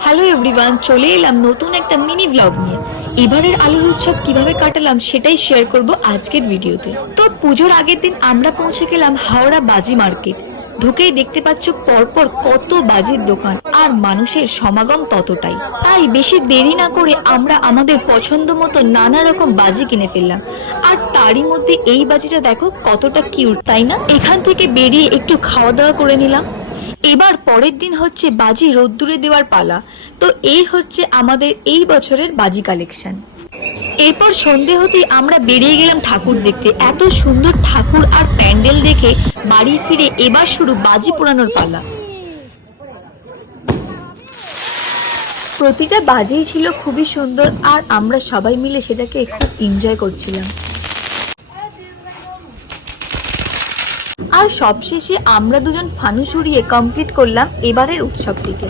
Hello everyone, চলে এলাম নতুন একটা মিনি ব্লগ নিয়ে। এবারের আলোর উৎসব কিভাবে কাটালাম সেটাই শেয়ার করব আজকের ভিডিওতে। তো পুজোর আগের দিন আমরা পৌঁছে গেলাম হাওড়া বাজি মার্কেট। ঢুকেই দেখতে পাচ্ছ পরপর কত বাজির দোকান আর মানুষের সমাগম ততটাই। তাই বেশি দেরি না করে আমরা আমাদের পছন্দ মতো নানা রকম বাজি কিনে ফেললাম। আর তারই মধ্যে এই বাজিটা দেখো কতটা কিউট, তাই না? এখান থেকে বেরিয়ে একটু খাওয়া দাওয়া করে নিলাম। এবার পরের দিন হচ্ছে বাজি রোদ্দুরে দেওয়ার পালা। তো এই হচ্ছে আমাদের এই বছরের বাজি কালেকশন। এরপর সন্ধে হতেই আমরা বেরিয়ে গেলাম ঠাকুর দেখতে। এত সুন্দর ঠাকুর আর প্যান্ডেল দেখে বাড়ি ফিরে এবার শুরু বাজি পোড়ানোর পালা। প্রতিটা বাজিই ছিল খুবই সুন্দর আর আমরা সবাই মিলে সেটাকে খুব এনজয় করছিলাম। আর সবশেষে আমরা দুজন ফানুস উড়িয়ে কমপ্লিট করলাম এবারের উৎসবটিকে।